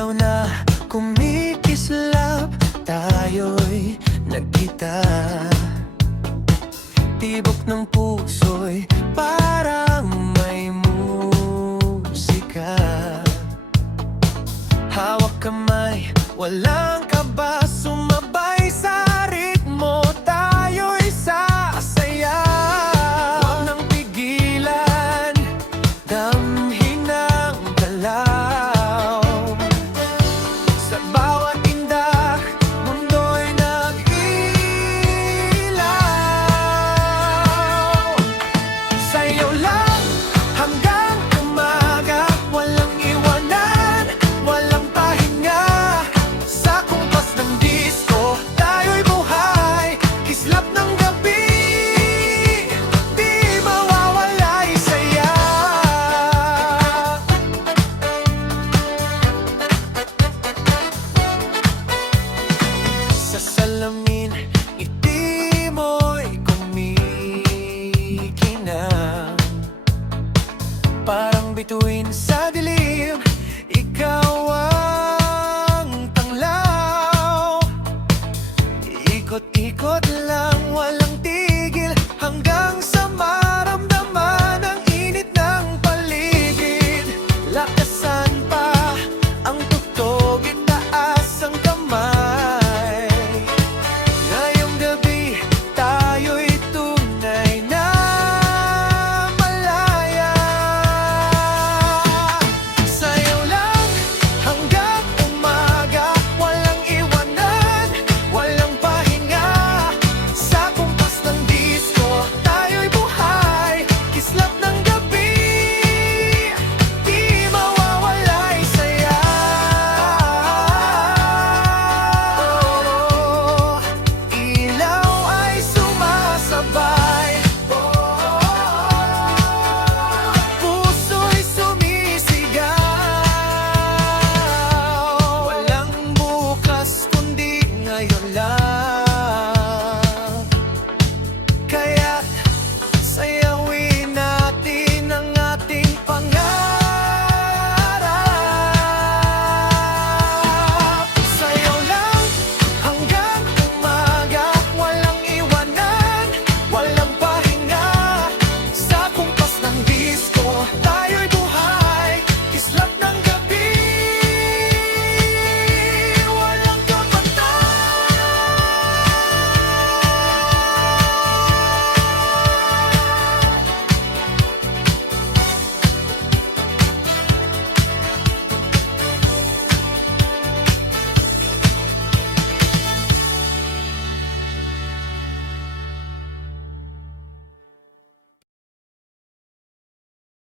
ilaw na kumikislap, tayo'y nagkita. Tibok ng puso'y parang may musika. Hawak kamay, walang kaba, sumabay sa ritmo, tayo'y sasaya. Huwag nang pigilan, damhin ang galaw. Sa bawat indak, mundo'y nag-ilaw. Sayaw lang hanggang umaga, walang iwanan, walang pahinga. Sa kumpas ng disco, tayo'y buhay, kislap ng gabi, di mawawala'y saya. Sa salamin, ngiti mo'y kumikinang, parang bituin sa dilim, ikaw ang tanglaw. Ikot-ikot lang, walang tigil, hanggang sa maramdaman ang init ng paligid. Lakasan pa